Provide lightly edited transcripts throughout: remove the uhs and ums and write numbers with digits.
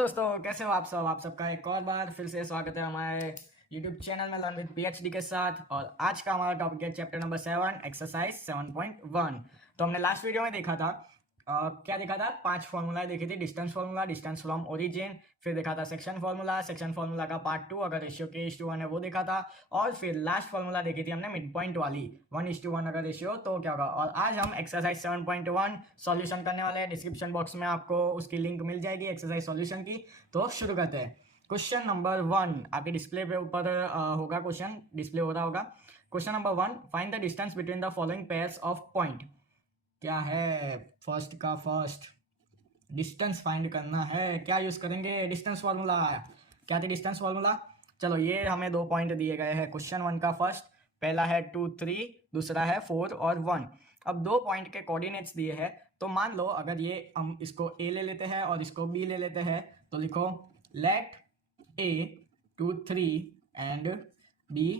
दोस्तों, कैसे हो आप सबका एक और बार फिर से स्वागत है हमारे YouTube चैनल में लर्न विद PhD के साथ। और आज का हमारा टॉपिक है चैप्टर नंबर 7 एक्सरसाइज 7.1। तो हमने लास्ट वीडियो में देखा था क्या देखा था, 5 फॉर्मूला देखी थी। Distance formula, distance from origin, फिर देखा था सेक्शन फॉर्मूला, सेक्शन फॉर्मूला का पार्ट 2 अगर रेशियो k:1 है वो देखा था। और फिर लास्ट फॉर्मूला देखी थी हमने मिड पॉइंट वाली 1:1 अगर रेशियो तो क्या होगा। और आज हम एक्सरसाइज 7.1 सॉल्यूशन करने वाले हैं। डिस्क्रिप्शन बॉक्स में आपको उसकी लिंक मिल जाएगी एक्सरसाइज सॉल्यूशन की। तो शुरू करते हैं। क्वेश्चन नंबर 1 आपके डिस्प्ले पे ऊपर होगा, क्वेश्चन डिस्प्ले हो रहा होगा। Question number 1, find the distance between the following pairs of point. क्या है, फर्स्ट का फर्स्ट डिस्टेंस फाइंड करना है। क्या यूज करेंगे, डिस्टेंस फॉर्मूला। क्या थी डिस्टेंस फॉर्मूला। चलो, ये हमें 2 पॉइंट दिए गए हैं क्वेश्चन 1 का फर्स्ट। पहला है 2 3, दूसरा है 4 और 1। अब 2 पॉइंट के कोऑर्डिनेट्स दिए हैं, तो मान लो अगर ये हम इसको A ले लेते हैं और इसको B ले लेते हैं, तो लिखो लेट A 2 3 एंड B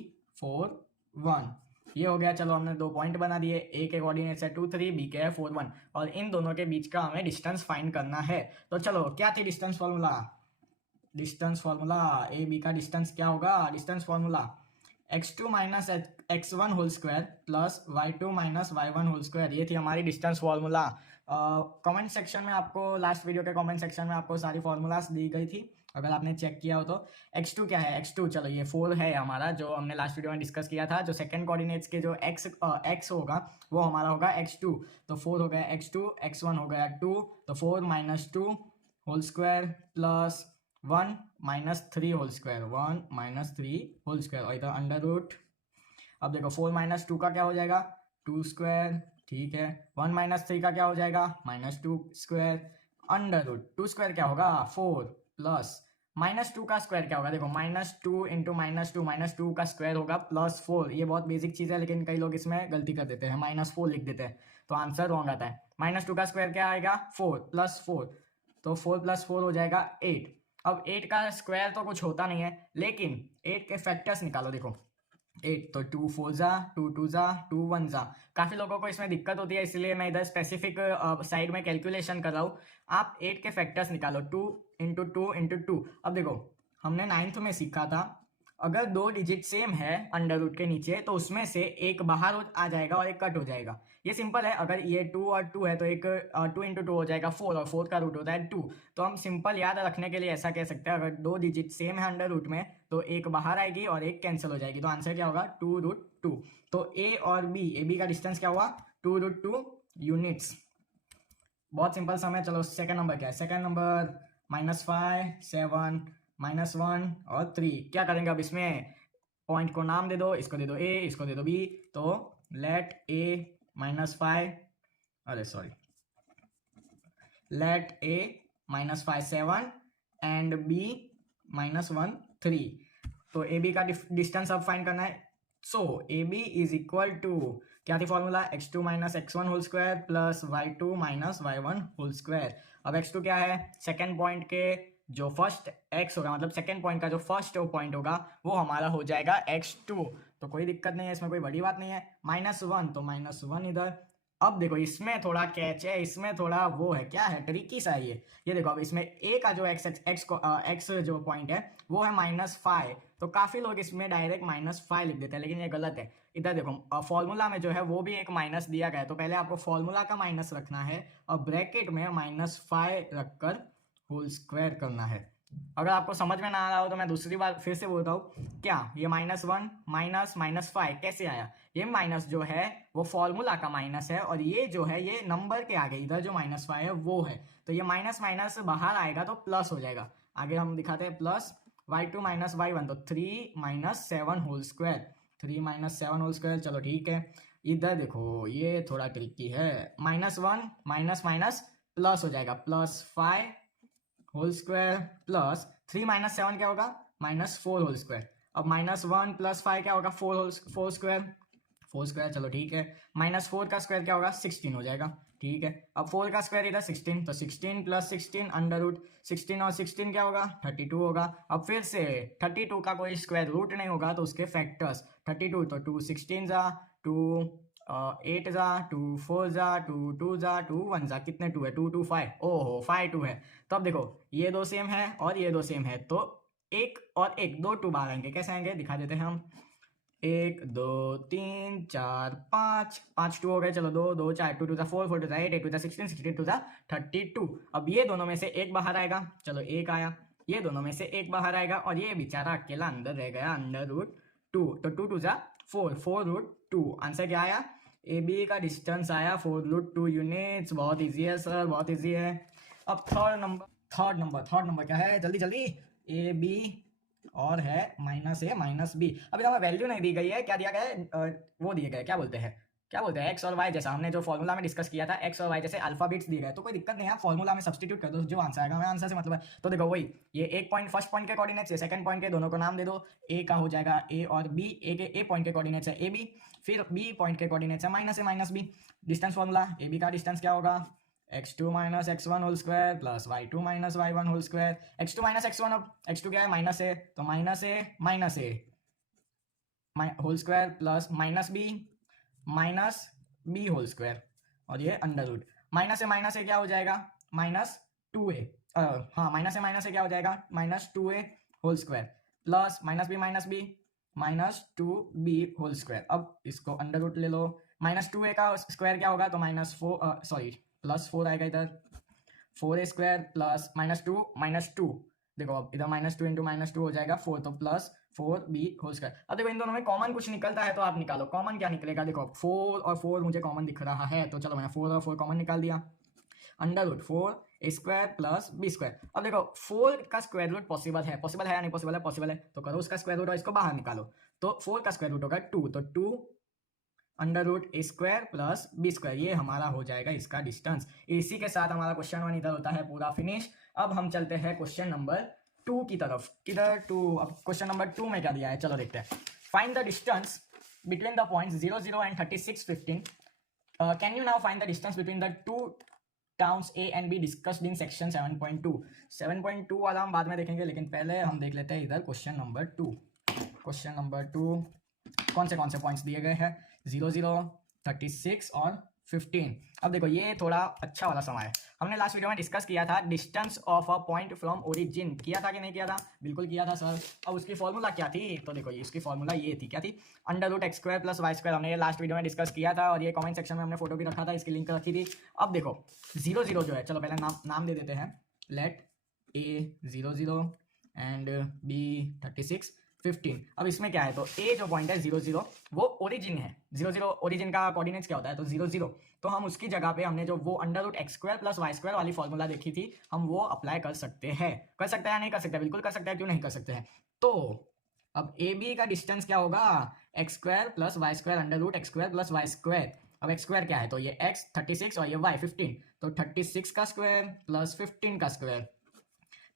4 1। ये हो गया। चलो, हमने 2 पॉइंट बना दिए। ए के कोऑर्डिनेट्स है 2 3, बी के है 4 1 और इन दोनों के बीच का हमें डिस्टेंस फाइंड करना है। तो चलो, क्या थी distance formula. Distance formula A B का डिस्टेंस क्या होगा। Distance formula x2 minus x1 whole square plus y2 minus y1 whole square. ये थी हमारी डिस्टेंस फॉर्मूला। कमेंट सेक्शन में आपको, लास्ट वीडियो के कमेंट सेक्शन में आपको सारी फॉर्मूलाज दी गई थी, अगर आपने चेक किया हो तो। x2 क्या है, x2 चलो ये 4 है हमारा, जो हमने लास्ट वीडियो में डिस्कस किया था। जो सेकंड कोऑर्डिनेट्स के जो x होगा वो हमारा होगा x2। तो 4 हो गया x2, x1 हो गया 2, तो 4 minus 2 whole square plus 1 minus 3 whole square, 1 minus 3 whole square और इधर अंडर रूट। अब देखो 4 माइनस 2 का क्या हो जाएगा, 2 स्क्वायर, ठीक है। 1 माइनस 3 का क्या हो जाएगा, -2 स्क्वायर, अंडर रूट 2 स्क्वायर क्या होगा 4 प्लस -2 का स्क्वायर क्या होगा। देखो -2 इंटू -2 का स्क्वायर होगा +4। ये बहुत बेसिक चीज है, लेकिन कई लोग इसमें गलती कर देते हैं, -4 लिख देते हैं, तो आंसर रॉन्ग आता है। -2 का स्क्वायर क्या आएगा 4 प्लस 4, तो 4 प्लस 4 हो जाएगा 8। अब 8 का स्क्वायर तो कुछ होता नहीं है, लेकिन 8 के फैक्टर्स निकालो। देखो 8 तो 2 4 जा, 2 2 जा, 2 1 जा। काफी लोगों को इसमें दिक्कत होती है, इसलिए मैं इधर स्पेसिफिक साइड में कैलकुलेशन कर रहा हूँ। आप 8 के फैक्टर्स निकालो, 2 इंटू 2 इंटू 2। अब देखो, हमने 9th में सीखा था, अगर 2 डिजिट सेम है अंडर रूट के नीचे, तो उसमें से एक बाहर आ जाएगा और एक कट हो जाएगा। ये सिंपल है। अगर ये 2 और 2 है तो एक 2 इंटू 2 हो जाएगा 4, और 4 का रूट होता है 2। तो हम सिंपल याद रखने के लिए ऐसा कह सकते हैं, अगर 2 डिजिट सेम है अंडर रूट में तो एक बाहर आएगी और एक कैंसिल हो जाएगी, तो आंसर क्या होगा 2√2। तो ए और बी का डिस्टेंस क्या हुआ 2√2 यूनिट्स। बहुत सिंपल सम है। चलो, सेकंड नंबर क्या है। सेकंड नंबर -5 7 -1 और 3। क्या करेंगे अब, इसमें पॉइंट को नाम दे दो, इसको दे दो A, इसको दे दो B। तो लेट A -5, अरे sorry, let A -5 7 and B -1 3। तो ए बी का डिस्टेंस अब फाइंड करना है। So A B is equal to, क्या थी formula, x2 minus x1 whole square plus y2 minus y1 whole square. अब x2 क्या है, सेकेंड पॉइंट के जो फर्स्ट x होगा, मतलब सेकेंड पॉइंट का जो फर्स्ट पॉइंट होगा वो हमारा हो जाएगा x2। तो कोई दिक्कत नहीं है, इसमें कोई बड़ी बात नहीं है। -1 तो -1 इधर। अब देखो, इसमें थोड़ा कैच है, इसमें थोड़ा वो है, क्या है, ट्रिकी सा है ये देखो। अब इसमें a का जो x जो पॉइंट है वो है -5, तो काफी लोग इसमें डायरेक्ट -5 लिख देते हैं, लेकिन ये गलत है। इधर देखो, फॉर्मूला में जो है वो भी एक माइनस दिया गया है, तो पहले आपको फॉर्मूला का माइनस रखना है और ब्रैकेट में -5 रखकर होल स्क्वायर करना है। अगर आपको समझ में ना आ रहा हो तो मैं दूसरी बार फिर से बोलता हूँ, क्या ये -1 -5 कैसे आया। ये माइनस जो है वो फॉर्मूला का माइनस है, और ये जो है ये नंबर के आगे इधर जो -5 है वो है, तो ये माइनस माइनस बाहर आएगा तो प्लस हो जाएगा। आगे हम दिखाते हैं प्लस y2 माइनस y1, तो 3 7 होल स्क्वायर, 3 7 होल स्क्वायर। चलो ठीक है, इधर देखो ये थोड़ा ट्रिकी है। -1 माइनस माइनस प्लस हो जाएगा, +5 होल स्क्वायर प्लस 3 7 क्या होगा -4 होल स्क्वायर। अब -1 + 5 क्या होगा 4 स्क्वायर। चलो ठीक है, -4 का स्क्वायर क्या होगा 16 हो जाएगा, ठीक है। अब 4 का स्क्वायर इधर 16, तो 16 + 16 अंडर रूट 16 और 16 क्या होगा 32 होगा। अब फिर से 32 का कोई स्क्वायर रूट नहीं होगा, तो उसके फैक्टर्स 32, तो 2 16 जा, 2 8 जा 2 4 जा 2 2 जा 2 1 जा, कितने 2 है? 2 2 5, ओहो 5 2 है। तो अब देखो ये दो सेम है और ये दो सेम है, तो एक और एक, दो 2 बाहर आएंगे। कैसे आएंगे दिखा देते हैं हम। 1 2 3 4 5, 5 2 हो गए। चलो 2 2 4 2 2 जा 4 4 2 जा 8 8 2 जा 16 16 2 जा 32। अब ये दोनों में से एक बाहर आएगा। चलो एक आया, ये दोनों में से एक बाहर आएगा और ये बेचारा अकेला अंदर रह गया, अंडर रूट 2। तो 2 2 जा 4 4 रूट 2। आंसर क्या आया? ए बी का डिस्टेंस आया 4 रूट 2 यूनिट्स। बहुत इजी है सर, बहुत इजी है। अब थर्ड नंबर क्या है? जल्दी जल्दी। ए बी और है माइनस ए माइनस बी। अभी तो हमें वैल्यू नहीं दी गई है, क्या दिया गया है? वो दिए गए, क्या बोलते हैं एक्स और वाई, जैसा हमने जो फॉर्मूला में डिस्कस किया था, एक्स और वाई जैसे अल्फाबेट्स दिए गए। तो कोई दिक्कत नहीं है, फॉर्मूला में सब्स्टिट्यूट कर दो, जो आंसर आएगा हमें आंसर से मतलब है। तो देखो वही, ये एक पॉइंट फर्स्ट पॉइंट के कोऑर्डिनेट्स, ये सेकंड पॉइंट के, दोनों को नाम दे दो। ए का हो जाएगा ए और बी, ए पॉइंट के कोऑर्डिनेट्स है ए बी, फिर बी पॉइंट के कोऑर्डिनेट्स है minus A minus B. Distance formula, A B का डिस्टेंस क्या होगा? x2 minus x1 whole square plus y2 minus y1 whole square. x2 minus x1, अब x2 क्या है? माइनस ए, तो minus A whole square plus minus B whole square, और ये under root. Minus ए क्या हो जाएगा? -2a, हाँ माइनस ए क्या हो जाएगा? -2a whole square plus minus B -2b whole square. अब इसको अंडर रूट ले लो। -2a का स्क्वायर क्या होगा? तो +4 आएगा इधर, 4a स्क्वायर प्लस -2 देखो, अब इधर -2 इंटू -2 हो जाएगा 4, तो +4b होल स्क्वायर। अब देखो इन दोनों में कॉमन कुछ निकलता है तो आप निकालो, कॉमन क्या निकलेगा? देखो 4 और 4 मुझे कॉमन दिख रहा है, तो चलो मैंने 4 और 4 कॉमन निकाल दिया। Under root 4a square plus b square. अब देखो 4 का स्क्वायर रूट पॉसिबल है या नहीं पॉसिबल है? पॉसिबल है, तो करो उसका स्क्वायर रूट और इसको बाहर निकालो। तो 4 का स्क्वायर रूट होगा 2, तो 2 अंडर रूट ए स्क्वायर प्लस बी स्क्वायर, ये हमारा हो जाएगा इसका डिस्टेंस। इसी के साथ हमारा क्वेश्चन 1 इधर होता है पूरा फिनिश। अब हम चलते हैं क्वेश्चन नंबर 2 की तरफ। किधर 2? अब क्वेश्चन नंबर 2 में क्या दिया है, चलो देखते हैं। Find the distance between the points 0 0 and 36 15। Can you now find the distance between the two towns A and be discussed in section 7.2। 7.2 वाला हम बाद में देखेंगे, लेकिन पहले हम देख लेते हैं इधर क्वेश्चन नंबर 2। क्वेश्चन नंबर 2 कौन से पॉइंट्स दिए गए हैं? 0 0 36 और 15। अब देखो ये थोड़ा अच्छा वाला समय है। हमने लास्ट वीडियो में डिस्कस किया था distance of a point from origin, किया था कि नहीं किया था? बिल्कुल किया था सर। अब उसकी फॉर्मूला क्या थी? तो देखो इसकी फॉर्मूला ये थी, क्या थी? Under root X square plus Y square. हमने ये लास्ट वीडियो में डिस्कस किया था और ये कमेंट सेक्शन में हमने फोटो भी रखा था, इसकी लिंक रखी थी। अब देखो 0 0 जो है, चलो पहले नाम दे देते हैं। Let A 0 0 and B 36 15। अब इसमें क्या है, तो ए जो पॉइंट है 0 0 वो ओरिजिन है। 0 0 ओरिजिन का कोऑर्डिनेट्स क्या होता है? तो 0 0, तो हम उसकी जगह पे हमने जो वो under root X square plus Y square वाली फॉर्मूला देखी थी, हम वो अप्लाई कर सकते हैं। कर सकते हैं या नहीं कर सकते? बिल्कुल कर सकते हैं, क्यों नहीं कर सकते हैं? तो अब ए बी का डिस्टेंस क्या होगा? X square plus Y square under root X square plus Y square. अब एक्स स्क्वायर क्या है? तो ये एक्स 36 और ये वाई 15, तो 36 का स्क्वायर प्लस 15 का स्क्वायर।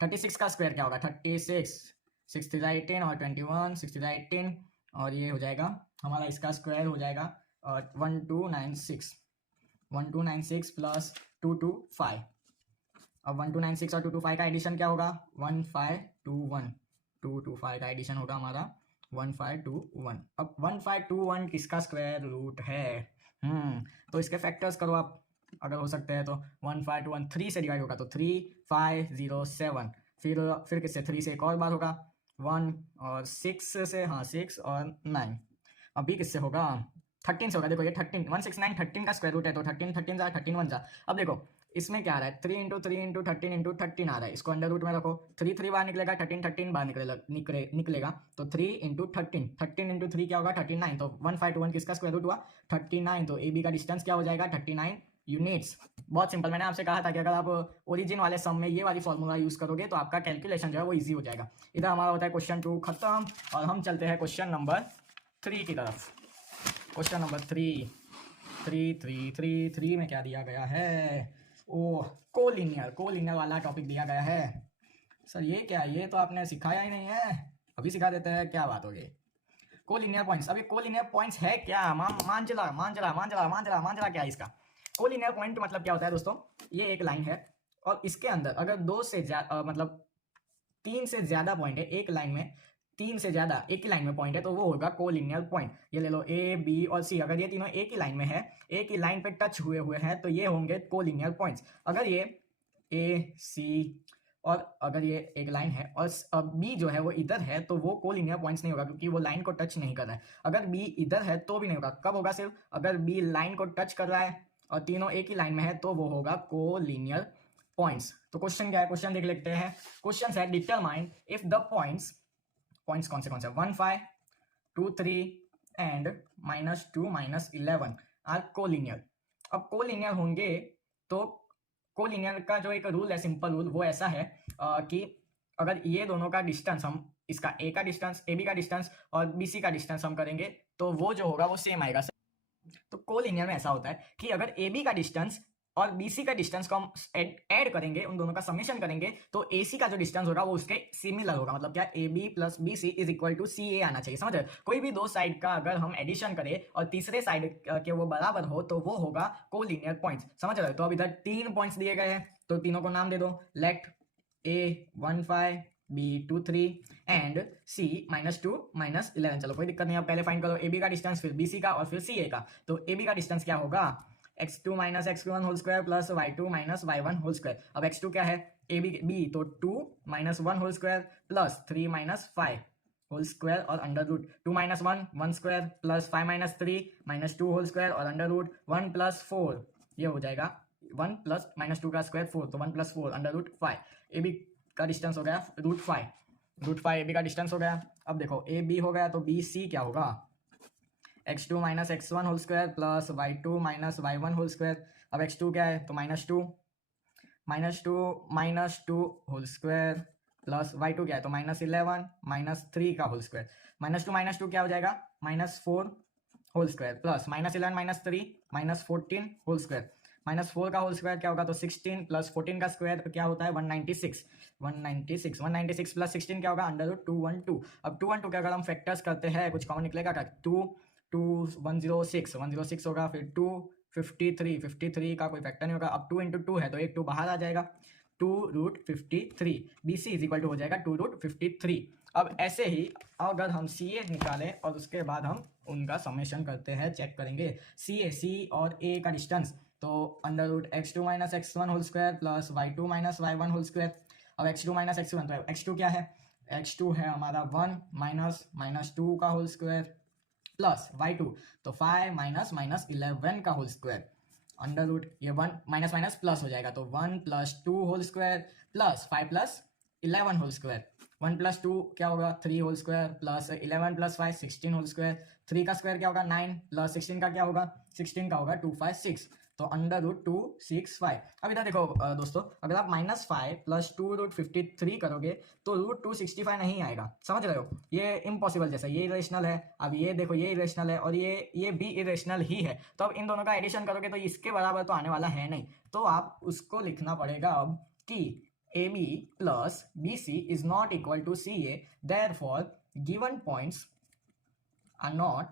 36 का स्क्वायर क्या होगा? 36 6 3 18 और 21 6 3 18, और ये हो जाएगा हमारा, इसका स्क्वायर हो जाएगा 1296 प्लस 225। अब 1296 और 225 का एडिशन क्या होगा? 1521। 225 का एडिशन होगा हमारा 1521। अब 1521 किसका स्क्वायर रूट है? तो इसके फैक्टर्स करो आप, अगर हो सकते हैं तो। 1521 3 से डिवाइड होगा तो 3507, फिर किससे? 3 से एक और बार होगा 1, और 6 से, हाँ 6 और 9। अभी किससे होगा? 13 से होगा। देखो ये 13 169 13 का स्क्वायर रूट है, तो 13 13 जा 13 1 जा। अब देखो इसमें क्या आ रहा है? 3 इंटू 3 इंटू 13 इंटू 13 आ रहा है, इसको अंडर रूट में रखो। 3 3 बाहर निकलेगा, 13 13 बाहर निकलेगा, तो 3 इंटू 13 13 इंटू 3 क्या होगा? 39। तो 1521 किसका स्क्वायर रूट हुआ? 39। तो ए बी का डिस्टेंस क्या हो जाएगा? 39 यूनिट्स। बहुत सिंपल, मैंने आपसे कहा था कि अगर आप ओरिजिन वाले सम में ये वाली फॉर्मूला यूज करोगे तो आपका कैलकुलेशन जो है वो इजी हो जाएगा। इधर हमारा होता है क्वेश्चन 2 खत्म, और हम चलते हैं क्वेश्चन नंबर 3 की तरफ। क्वेश्चन नंबर 3 में क्या दिया गया है? कोलिनियर वाला टॉपिक दिया गया है। सर ये क्या है? ये तो आपने सिखाया ही नहीं है, अभी सिखा देते हैं, क्या बात होगी। कोलिनियर पॉइंट्स, अभी कोलिनियर पॉइंट्स है क्या? मांझला क्या है इसका? कोलिनियर पॉइंट मतलब क्या होता है दोस्तों? ये एक लाइन है और इसके अंदर अगर 2 से ज्यादा मतलब 3 से ज्यादा पॉइंट है एक लाइन में, तीन से ज्यादा एक ही लाइन में पॉइंट है तो वो होगा कोलिनियर पॉइंट। ये ले लो ए बी और सी, अगर ये तीनों एक ही लाइन में है, एक ही लाइन पे टच हुए हुए हैं तो ये होंगे कोलिनियर पॉइंट्स। अगर ये ए सी और अगर ये एक लाइन है और बी जो है वो इधर है तो वो कोलिनियर पॉइंट्स नहीं होगा क्योंकि वो लाइन को टच नहीं कर रहा है। अगर बी इधर है तो भी नहीं होगा, कब होगा? सिर्फ अगर बी लाइन को टच कर रहा है और तीनों एक ही लाइन में है तो वो होगा कोलिनियर पॉइंट्स। तो क्वेश्चन क्या है, क्वेश्चन देख लेते हैं। क्वेश्चन है डिटरमाइन इफ द पॉइंट्स कौन से 1 5 2 3 एंड -2 -11 आर कोलिनियर। अब कोलिनियर होंगे तो कोलिनियर का जो एक रूल है, सिंपल रूल, वो ऐसा है कि अगर ये दोनों का डिस्टेंस हम इसका ए का डिस्टेंस, ए बी का डिस्टेंस और बी सी का डिस्टेंस हम करेंगे तो वो जो होगा वो सेम आएगा। तो कोलिनियर में ऐसा होता है कि अगर ए बी का डिस्टेंस और बीसी का डिस्टेंस को हम ऐड करेंगे, उन दोनों का समेशन करेंगे तो एसी का जो डिस्टेंस होगा वो उसके सिमिलर होगा। मतलब क्या, A B plus B C is equal to C A आना चाहिए। समझ रहे? कोई भी दो साइड का अगर हम एडिशन करें और तीसरे साइड के वो बराबर हो तो वो होगा कोलिनियर पॉइंट्स। समझ रहे? तो अब इधर 3 पॉइंट्स दिए गए हैं तो तीनों को नाम दे दो। लेट ए 1 5 बी 2 3 एंड सी -2 -11। चलो कोई दिक्कत नहीं, अब पहले फाइंड करो ए बी का डिस्टेंस, फिर बी सी का और फिर सी ए का। तो ए बी का डिस्टेंस क्या होगा? x2 - x1 whole square plus y2 - y1 whole square. अब x2 क्या है? ए बी तो 2 - 1 whole square plus 3 - 5 whole square और under root 2 - 1 1 square plus 5 - 3 -2 whole square और अंडर रूट 1 + 4। ये हो जाएगा 1 प्लस -2 का स्क्वायर 4, तो 1 + 4 अंडर रूट 5। ए बी का डिस्टेंस हो गया √5 ए बी का डिस्टेंस हो गया। अब देखो ए बी हो गया तो बी सी क्या होगा? x2 - x1 whole square plus y2 - y1 whole square. अब x2 क्या है तो -2 होल स्क्वायर प्लस y2 क्या है तो -11 -3 का होल स्क्वायर। -2 क्या हो जाएगा? -4 whole square plus -11 -3 -14 whole square. -4 का होल स्क्वायर क्या होगा? तो 16 प्लस 14 का स्क्वायर तो क्या होता है? 196 प्लस 16 क्या होगा? √212। अब 212 के अगर हम फैक्टर्स करते हैं कुछ कॉमन निकलेगा क्या? 106 होगा, फिर 53 का कोई फैक्टर नहीं होगा। अब 2 × 2 है तो एक 2 बाहर आ जाएगा, 2√53। B C is equal to हो जाएगा 2√53। अब ऐसे ही अगर हम सी ए निकालें और उसके बाद हम उनका समेशन करते हैं, चेक करेंगे सी और ए का डिस्टेंस, तो √x2 - x1 whole square plus y2 - y1 whole square. अब x2 - x1 तो x2 क्या है? x2 है हमारा 1 -2 का होल स्क्वायर प्लस y2 तो 5 - -11 का होल स्क्वायर अंडर रूट ये 1 माइनस प्लस हो जाएगा तो 1 + 2 whole square plus 5 + 11 whole square. 1 + 2 क्या होगा? 3 whole square plus 11 + 5 16 whole square. 3 का स्क्वायर क्या होगा? 9 प्लस 16 का क्या होगा? 16 का होगा 256 तो अंडर रूट 265। अब इधर देखो दोस्तों, अगर आप -5 + 2√53 करोगे तो √265 नहीं आएगा। समझ रहे हो? ये इम्पॉसिबल जैसा, ये इरेशनल है। अब ये देखो, ये इरेशनल है और ये भी इरेशनल ही है। तो अब इन दोनों का एडिशन करोगे तो इसके बराबर तो आने वाला है नहीं, तो आप उसको लिखना पड़ेगा अब कि AB + BC is not equal to CA, therefore given points are not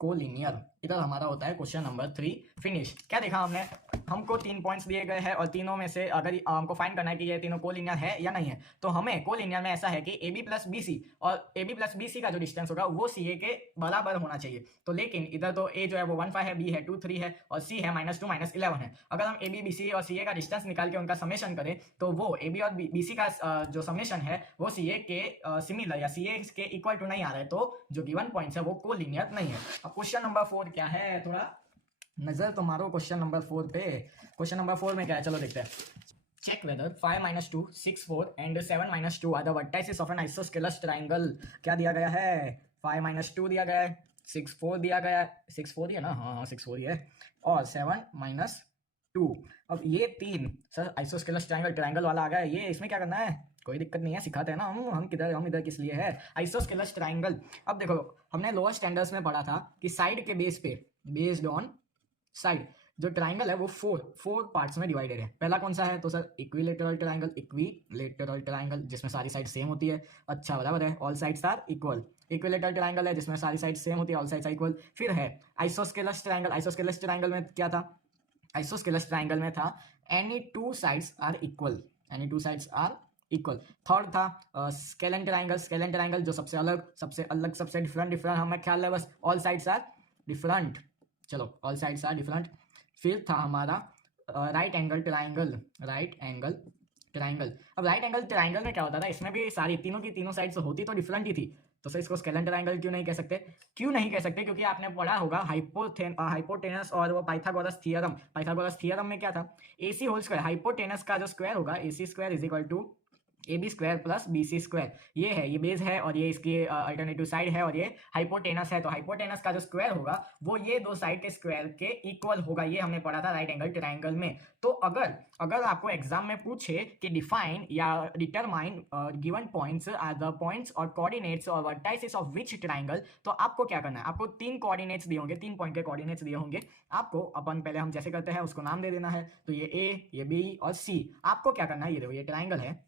collinear. इधर हमारा होता है क्वेश्चन नंबर 3 फिनिश। क्या देखा हमने? हमको 3 पॉइंट्स दिए गए हैं और तीनों में से अगर हमको फाइंड करना है कि ये तीनों कोलिनियर है या नहीं है, तो हमें कोलिनियर में ऐसा है कि AB + BC और AB + BC का जो डिस्टेंस होगा वो CA के बराबर होना चाहिए। तो लेकिन इधर तो A जो है वो 1 5 है, B है 2 3 है और C है -2 -11 है। अगर हम AB BC और CA का डिस्टेंस निकाल के उनका समेशन करें तो वो AB और BC का जो समेशन है वो CA के सिमिलर या CA के इक्वल टू नहीं आ रहा है, तो जो गिवन पॉइंट्स है वो कोलिनियर नहीं है। अब क्वेश्चन नंबर 4 क्या है, थोड़ा नजर तो मारो क्वेश्चन नंबर 4 पे। क्वेश्चन नंबर 4 में क्या है, चलो देखते हैं। Check whether 5 - 2 6 4 and 7 - 2 are the vertices of an isosceles triangle. क्या दिया गया है? 5 - 2 दिया गया है, 6 4 दिया गया है, 6 4 ही है ना? हाँ 6 4 ही है, और 7 - 2। अब ये 3 सर आइसोस्केलस ट्रायंगल वाला आ गया है, ये इसमें क्या करना है? कोई दिक्कत नहीं है, सिखाते हैं ना हम किधर, हम इधर किस लिए है आइसोस्केलस ट्रायंगल। अब देखो, हमने लोअर स्टैंडर्ड्स में पढ़ा था कि साइड के बेस पे, बेस्ड ऑन साइड, जो ट्राइंगल है वो फोर पार्ट्स में डिवाइडेड है। पहला कौन सा है? तो सर इक्विलेटरल ट्राइंगल जिसमें सारी साइड सेम होती है। अच्छा, बराबर है, all sides are equal. Equilateral triangle है जिसमें सारी साइड सेम होती है, ऑल साइड्स आर इक्वल। फिर है आइसोस्केलस ट्राइंगल। आइसोस्केलस ट्राइंगल में क्या था? आइसोस्केलस ट्राइंगल में था any two sides are equal, any two sides are equal. Third था स्केलेन ट्राइंगल। स्केलेन ट्राइंगल जो सबसे अलग सबसे डिफरेंट हमें ख्याल है बस, ऑल साइड्स आर डिफरेंट। चलो ऑल साइड्स आर डिफरेंट। फिर था हमारा right angle triangle. Right angle triangle. अब राइट एंगल ट्राइंगल में क्या होता था, इसमें भी सारी तीनों की तीनों साइड्स होती तो डिफरेंट ही थी, तो सर इसको स्केलेन ट्राइंगल क्यों नहीं कह सकते? क्यों नहीं कह सकते? क्योंकि आपने पढ़ा होगा हाइपोटेनस और वो पाइथागोरस थियरम। पाइथागोरस थियरम में क्या था, AC होल स्क्वायर, हाइपोटेनस का जो स्क्वायर होगा AC square is equal to AB square plus BC square. ये है, ये बेस है और ये इसकी अल्टरनेटिव साइड है और ये हाइपोटेनस है। तो हाइपोटेनस का जो स्क्वायर होगा वो ये दो साइड के स्क्वायर के इक्वल होगा। ये हमने पढ़ा था राइट एंगल ट्राइंगल में। तो अगर आपको एग्जाम में पूछे कि डिफाइन या determine given points are the points और कोऑर्डिनेट्स और वर्टाइसेस ऑफ विच ट्राइंगल, तो आपको क्या करना है, आपको 3 कोऑर्डिनेट्स दिए होंगे, 3 पॉइंट के कोऑर्डिनेट्स दिए होंगे। आपको अपन पहले हम जैसे करते हैं उसको नाम दे देना है। तो ये A, ये B और C। आपको क्या करना है, ये देखो ये ट्राइंगल है,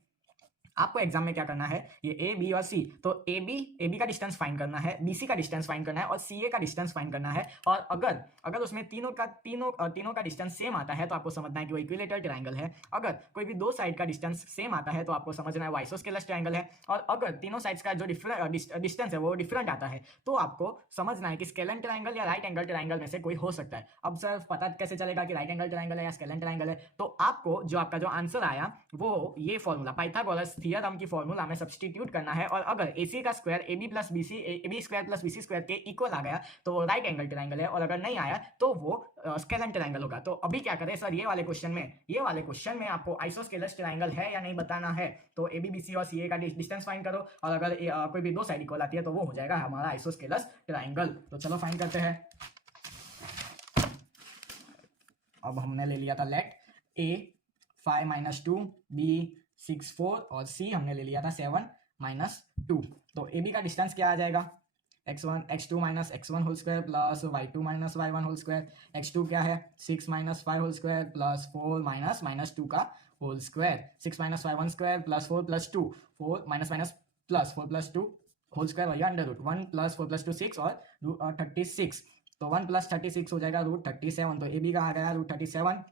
आपको एग्जाम में क्या करना है, ये A, B और C। तो AB का डिस्टेंस फाइंड करना है, BC का डिस्टेंस फाइंड करना है और CA का डिस्टेंस फाइंड करना है। और अगर उसमें तीनों का डिस्टेंस सेम आता है तो आपको समझना है कि वो इक्विलेटरल ट्रायंगल है। अगर कोई भी दो साइड का डिस्टेंस सेम आता है तो आपको समझना है वो आइसोस्केलस ट्रायंगल है। और अगर तीनों साइड्स का जो डिस्टेंस है वो डिफरेंट आता है तो आपको समझना है कि स्केलेन ट्रायंगल या राइट एंगल ट्रायंगल में से कोई हो सकता है। अब सर पता कैसे चलेगा कि राइट एंगल ट्रायंगल है या स्केलेन ट्रायंगल है? तो आपको जो आपका जो आंसर आया वो ये फॉर्मूला पाइथागोरस थियरम की फॉर्मूला में सब्स्टिट्यूट करना है। और अगर AC का square AB plus BC square के इक्वल आ गया तो वो राइट एंगल ट्रायंगल है, और अगर नहीं आया तो वो स्केलेन ट्रायंगल होगा। तो अभी क्या करें सर, ये वाले क्वेश्चन में आपको आइसोस्केलस ट्रायंगल है या नहीं बताना है। तो AB, BC और CA का डिस्टेंस फाइंड करो, और अगर कोई भी दो साइड इक्वल आती है तो वो हो जाएगा हमारा आइसोस्केलस ट्रायंगल। तो चलो फाइंड करते हैं। अब हमने ले लिया था लेट A 5 - 2, B 6 4 और C हमने ले लिया था 7 - 2। तो AB का डिस्टेंस क्या आ जाएगा, x2 - x1 whole square plus y2 - y1 whole square. x2 क्या है, 6 - 5 होल स्क्वायर प्लस 4 - -2 का whole square. 6 - y1 square plus 4 + 2, 4 plus 4 + 2 whole square वही अंडर रूट 1 + 4 + 2 6 और 36। तो 1 + 36 हो जाएगा √37। तो AB का आ गया √37।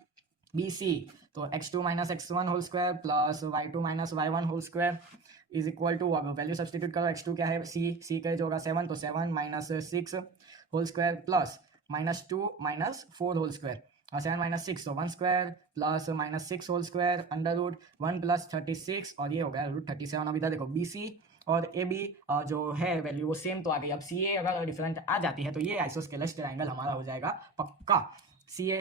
BC तो x2 - x1 whole square plus y2 - y1 whole square is equal to, value substitute करो, x2 क्या है, C का जो होगा 7, तो 7 - 6 whole square plus -2 - 4 whole square, और 7 - 6 तो 1 square plus -6 whole square under root 1 + 36 और ये हो गया √37। अब इधर देखो BC और AB जो है वैल्यू वो सेम तो आ गई। अब CA अगर डिफरेंट आ जाती है तो ये आइसोस्केलस ट्रायंगल हमारा हो जाएगा पक्का।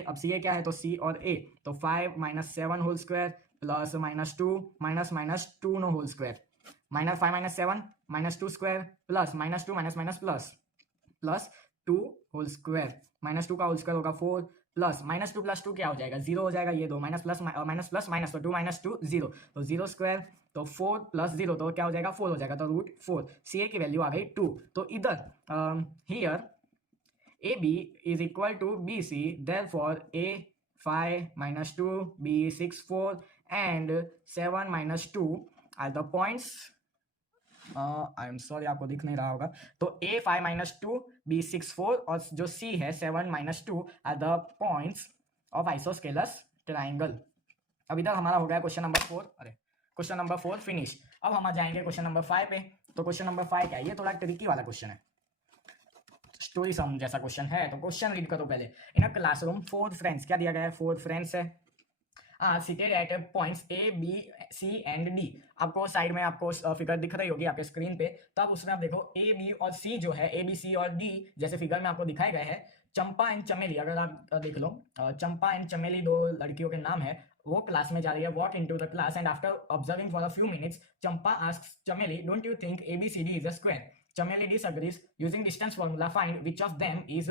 अब CA क्या है, तो C और A तो 5 - 7 whole square plus -2 -2 no whole square, -5 - 7 -2 square plus -2 plus 2 whole square. -2 का होल स्क्वायर होगा 4 प्लस -2 + 2 क्या हो जाएगा, 0 हो जाएगा। ये दो माइनस प्लस तो 2 - 2 0, तो 0 स्क्वायर तो 4 + 0 तो क्या हो जाएगा, 4 हो जाएगा। तो √4 CA की वैल्यू आ गई 2। तो इधर here AB is equal to BC, therefore A 5 - 2, B 6 4 and 7 - 2 are the points. I am sorry आपको दिख नहीं रहा होगा। तो A 5 - 2, B 6 4 और जो C है 7 - 2 are the points of isosceles triangle. अब इधर हमारा हो गया क्वेश्चन नंबर 4। अरे क्वेश्चन नंबर 4 फिनिश। अब हम आ जाएंगे क्वेश्चन नंबर 5 पे। तो क्वेश्चन नंबर 5 क्या है, ये थोड़ा ट्रिकी वाला क्वेश्चन है, स्टोरी सम जैसा क्वेश्चन है। तो क्वेश्चन रीड करो पहले। इन अ क्लासरूम 4 फ्रेंड्स, क्या दिया गया है, 4 फ्रेंड्स है, are seated at points A, B, C and D। आपको साइड में आपको फिगर दिख रही होगी आपके स्क्रीन पे। तो अब उसमें आप देखो A, B और C जो है, A, B, C और D जैसे फिगर में आपको दिखाए गए हैं। चंपा एंड चमेली, अगर आप देख लो, चंपा एंड चमेली दो लड़कियों के नाम है। वो क्लास में जा रही है, walk into the class and after observing for a few minutes Champa asks Chameli, don't you think ABCD is a square? Chameli disagrees, using distance formula find which of them is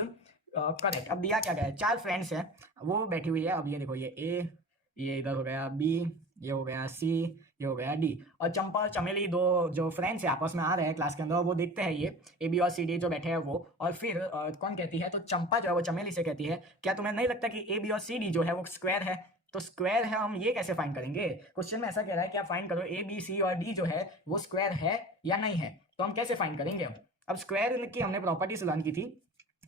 correct. अब दिया क्या गया है, 4 फ्रेंड्स है, वो बैठी हुई है। अब ये देखो, ये A, ये इधर हो गया B, ये हो गया C, ये हो गया D, और चंपा और चमेली दो जो फ्रेंड्स है आपस में आ रहे हैं क्लास के अंदर। वो देखते हैं ये A, B और C, D जो बैठे हैं वो, और फिर कौन कहती है, तो चंपा जो है वो चमेली से कहती है, क्या तुम्हें नहीं लगता कि A, B और C, D जो है वो स्क्वायर है? तो स्क्वायर है, हम ये कैसे फाइंड करेंगे? क्वेश्चन में ऐसा कह रहा है कि आप फाइंड करो A, B, C और D जो है वो स्क्वायर है या नहीं है। तो हम कैसे फाइंड करेंगे? अब स्क्वायर की हमने प्रॉपर्टीज लर्न की थी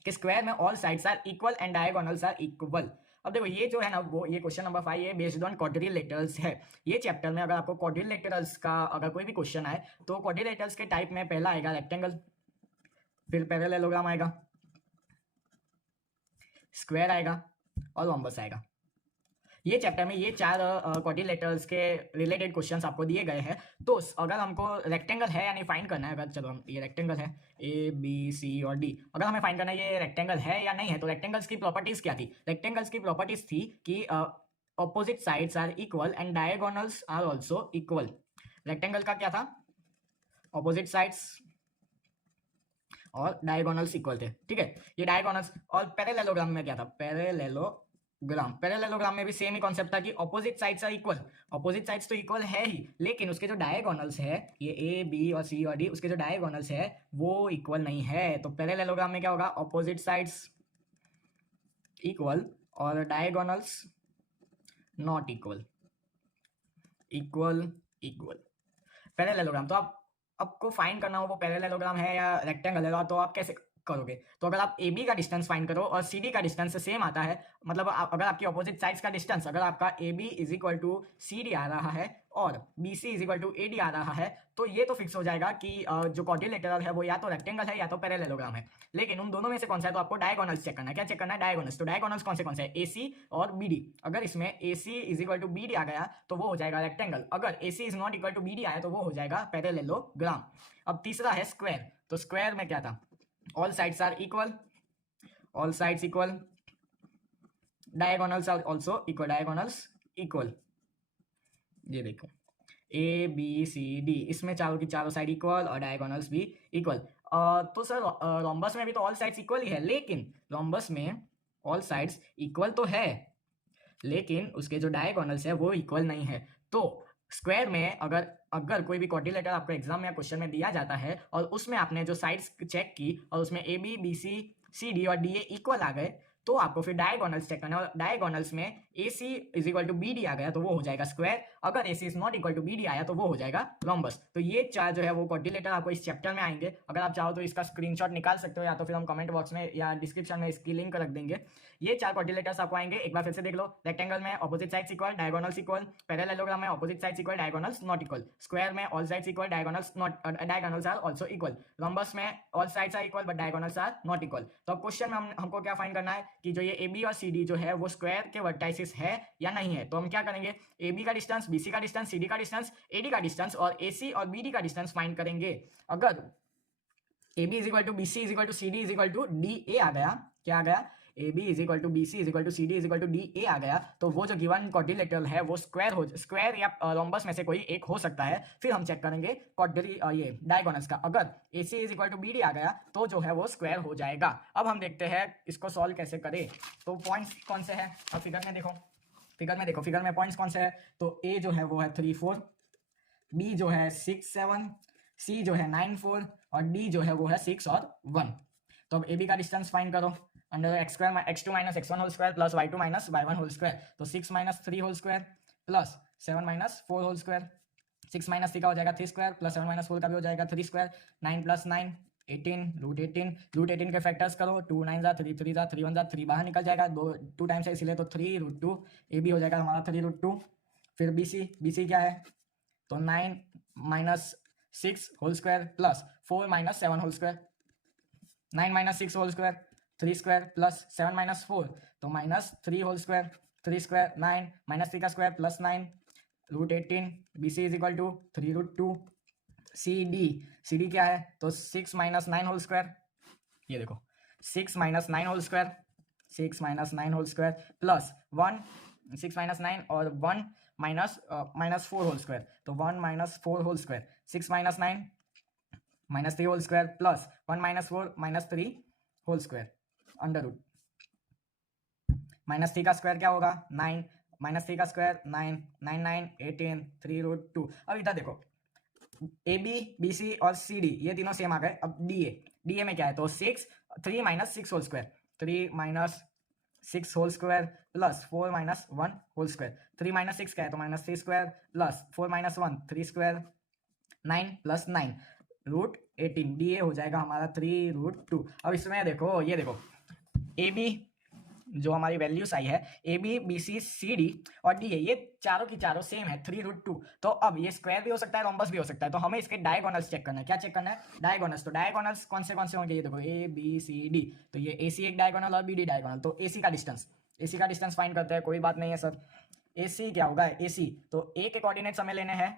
कि स्क्वायर में all sides are equal and diagonals are equal. अब देखो ये जो है ना वो ये क्वेश्चन नंबर 5 ये बेस्ड ऑन क्वाड्रिलेटरल्स है। ये चैप्टर में अगर आपको क्वाड्रिलेटरल्स का अगर कोई भी क्वेश्चन आए तो क्वाड्रिलेटरल्स के टाइप में पहला आएगा रेक्टेंगल, फिर पैरेललोग्राम आएगा, स्क्वायर आएगा और रोम्बस आएगा। ये चैप्टर में ये चार क्वाड्रिलेटरल्स के रिलेटेड क्वेश्चंस आपको दिए गए हैं। तो अगर हमको रेक्टेंगल है या नहीं फाइंड करना है, अगर चलो हम ये रेक्टेंगल है ए बी सी और डी, अगर हमें फाइंड करना है ये रेक्टेंगल है या नहीं है तो रेक्टेंगल्स की प्रॉपर्टीज क्या थी? रेक्टेंगल्स की प्रॉपर्टीज थी कि opposite sides are equal and diagonals are also equal. Rectangle का क्या था? ऑपोजिट साइड्स और डायगोनल्स इक्वल थे, ठीक है, ये डायगोनल्स। और पैरेललोग्राम में क्या था? पैरेललोग्राम में भी सेम ही कॉन्सेप्ट था कि opposite sides are equal. Opposite sides तो इक्वल है ही, लेकिन उसके जो डायगोनल्स है ये ए बी और सी और डी, उसके जो डायगोनल्स है वो इक्वल नहीं है। तो पैरेललोग्राम में क्या होगा? ऑपोजिट साइड्स इक्वल और diagonals not equal. Equal equal parallelogram. तो आप आपको फाइंड करना हो वो पैरेललोग्राम है या रेक्टेंगल है तो आप कैसे करोगे? तो अगर आप ए बी का डिस्टेंस फाइंड करो और सी डी का डिस्टेंस सेम आता है, मतलब अगर आपकी ऑपोजिट साइड्स का डिस्टेंस, अगर आपका A B is equal to C D आ रहा है और B C is equal to A D आ रहा है, तो ये तो फिक्स हो जाएगा कि जो क्वाड्रिलेटरल है वो या तो रेक्टेंगल है या तो पैरेललोग्राम है। लेकिन उन दोनों में से कौन सा है? तो आपको डायगोनल्स चेक करना है। क्या चेक करना है? डायगोनल्स। तो डायगोनल्स कौन से है? ए सी और बी डी। अगर इसमें A C is equal to B D आ गया तो वो हो जाएगा रेक्टेंगल। अगर A C is not equal to B D आया तो वो हो जाएगा पैरेललोग्राम। अब तीसरा है स्क्वायर। तो स्क्वायर में क्या था? All sides are equal, all sides equal, diagonals are also equal, diagonals equal. ये देखो ए बी सी डी, इसमें चारों की चारों साइड इक्वल और डायगोनल्स भी इक्वल। तो सर रोम्बस में भी तो ऑल साइड्स इक्वल ही है, लेकिन रोम्बस में ऑल साइड्स इक्वल तो है लेकिन उसके जो डायगोनल्स है वो इक्वल नहीं है। तो स्क्वायर में अगर अगर कोई भी क्वाड्रिलेटर आपको एग्जाम में या क्वेश्चन में दिया जाता है और उसमें आपने जो साइड्स चेक की और उसमें A B B C C D और डी ए इक्वल आ गए तो आपको फिर डायगोनल्स चेक करना है। और डायगोनल्स में A C is equal to B D आ गया तो वो हो जाएगा स्क्वायर। अगर A C is not equal to B D आया तो वो हो जाएगा रोम्बस। तो ये चार जो है वो क्वाड्रिलेटर आपको इस चैप्टर में आएंगे। अगर आप चाहो तो इसका स्क्रीनशॉट निकाल सकते हो या तो फिर हम कमेंट बॉक्स में या डिस्क्रिप्शन में इसकी लिंक रख देंगे। ये चार क्वाड्रिलेटर्स आपको आएंगे, एक बार फिर से देख लो। रेक्टेंगल में opposite sides equal, diagonals equal. Parallelogram में opposite sides equal, diagonals not equal. Square में all sides equal, diagonals not, diagonals are also equal. Rhombus में all sides are equal but diagonals are not equal. तो अब question में हमको क्या find करना है कि जो ये ए बी और सी डी जो है वो स्क्वायर के वर्टाइसिस है या नहीं है। तो हम क्या करेंगे? ए बी का डिस्टेंस, बी सी का डिस्टेंस, सी डी का डिस्टेंस, ए डी का डिस्टेंस और ए सी और बी डी का डिस्टेंस फाइंड करेंगे। अगर A B is equal to B C is equal to C D is equal to D A आ गया, क्या आ गया? A B is equal to B C is equal to C D is equal to D A आ गया तो वो जो गिवन क्वाड्रिलेटरल है वो स्क्वायर या रोम्बस में से कोई एक हो सकता है। फिर हम चेक करेंगे ये डायगोनल्स का। अगर A C is equal to B D आ गया तो जो है वो स्क्वायर हो जाएगा। अब हम देखते हैं इसको सॉल्व कैसे करें। तो पॉइंट्स कौन से हैं? अब फिगर में देखो, फिगर में पॉइंट्स कौन से है? तो ए जो है वो है 3 4, बी जो है 6 7, सी जो है 9 4 और डी जो है वो है 6 और 1। तो अब ए बी का डिस्टेंस फाइंड करो। Under X square x2 minus x1 whole square plus y2 minus y1 whole square. तो 6 minus 3 whole square plus 7 minus 4 whole square. 6 minus 3 का हो जाएगा 3 स्क्वायर प्लस 7 माइनस 4 का भी हो जाएगा 3 स्क्वायर। 9 प्लस 9 18, रूट 18 के फैक्टर्स करो। 2 9 जा 3 3 जा 3 1 जा 3 बाहर निकल जाएगा, 2 टाइम्स है इसीलिए तो 3 रूट 2। ए बी हो जाएगा हमारा 3 रूट 2। फिर बी सी क्या है? तो 9 minus 6 whole square plus 4 minus 7 whole square. 9 minus 6 whole square 3 square plus 7 minus 4 तो minus 3 whole square. 3 square 9 minus 3 का square plus 9 root 18। B C is equal to 3 root 2। C D क्या है? तो 6 minus 9 whole square, ये देखो 6 minus 9 whole square, 6 minus 9 whole square plus 1, 6 minus 9 और 1 minus 4 whole square. तो 1 minus 4 whole square, 6 minus 9 minus 3 whole square plus 1 minus 4 minus 3 whole square under root. Minus 3 का square क्या होगा? 9 माइनस 3 का square 9 9 9 18 3 root 2। अब इधर देखो ए बी बी सी और सी डी ये तीनों सेम आ गए। अब डी ए में क्या है? तो 3 minus 6 whole square, 3 minus 6 whole square plus 4 minus 1 whole square. 3 minus 6 क्या है? तो minus 3 square plus 4 minus 1 3 square. 9 plus 9 root 18। D A हो जाएगा हमारा 3 रूट 2। अब इसमें देखो ये देखो ए बी जो हमारी वैल्यूज आई है A B B C C D और डी है, ये चारों की चारों सेम है 3√2। तो अब ये स्क्वायर भी हो सकता है, रोम्बस भी हो सकता है, तो हमें इसके डायगोनल्स चेक करना है। क्या चेक करना है? डायगोनल्स। तो डायगोनल्स कौन से होंगे? ये देखो ए बी सी डी, तो ये ए सी एक डायगोनल और बी डी डायगोनल। तो ए सी का डिस्टेंस फाइंड करते हैं। कोई बात नहीं है सर, ए सी क्या होगा? ए सी तो ए के कोऑर्डिनेट्स हमें लेने हैं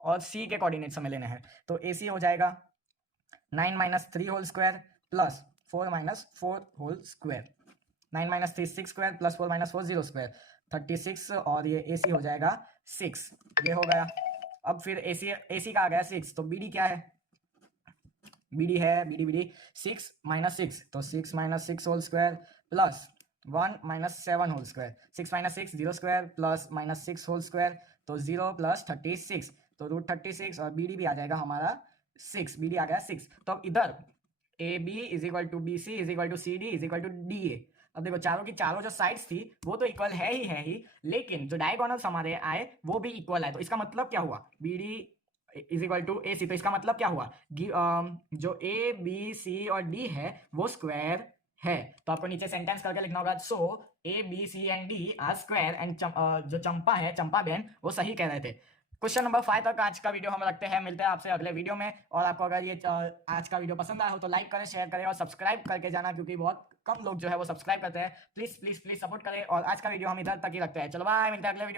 और सी के कोऑर्डिनेट्स हमें लेने हैं। तो ए सी हो जाएगा 9 - 3 whole square plus 4 - 4 whole square. 9 - 3 6 square plus 4 - 4 0 square 36, और ये ए सी हो जाएगा 6। ये हो गया। अब फिर ए सी का आ गया 6, तो बी डी क्या है? बी डी है बी डी 6 - 6, तो 6 - 6 whole square plus 1 - 7 whole square. 6 - 6 0 square plus -6 whole square, तो 0 प्लस 36, तो √36, और बी डी भी आ जाएगा हमारा 6। बी डी आ गया 6। तो अब इधर A B is equal to B C is equal to C D is equal to D A. अब देखो चारों की चारों जो साइड्स थी वो तो इक्वल है ही, लेकिन जो डायगोनल्स हमारे आए वो भी इक्वल है। तो इसका मतलब क्या हुआ? B D is equal to A C. तो इसका मतलब क्या हुआ? जो ए बी सी और डी है वो स्क्वायर है। तो आपको नीचे सेंटेंस करके लिखना होगा, so A B C and D are square and जो चंपा बहन वो सही कह रहे थे। क्वेश्चन नंबर 5 तक आज का वीडियो हम रखते हैं। मिलते हैं आपसे अगले वीडियो में। और आपको अगर ये आज का वीडियो पसंद आया हो तो लाइक करें, शेयर करें और सब्सक्राइब करके जाना, क्योंकि बहुत कम लोग जो है वो सब्सक्राइब करते हैं। प्लीज प्लीज प्लीज सपोर्ट करें। और आज का वीडियो हम इधर तक ही रखते हैं। चलो बाय, मिलते हैं अगले वीडियो।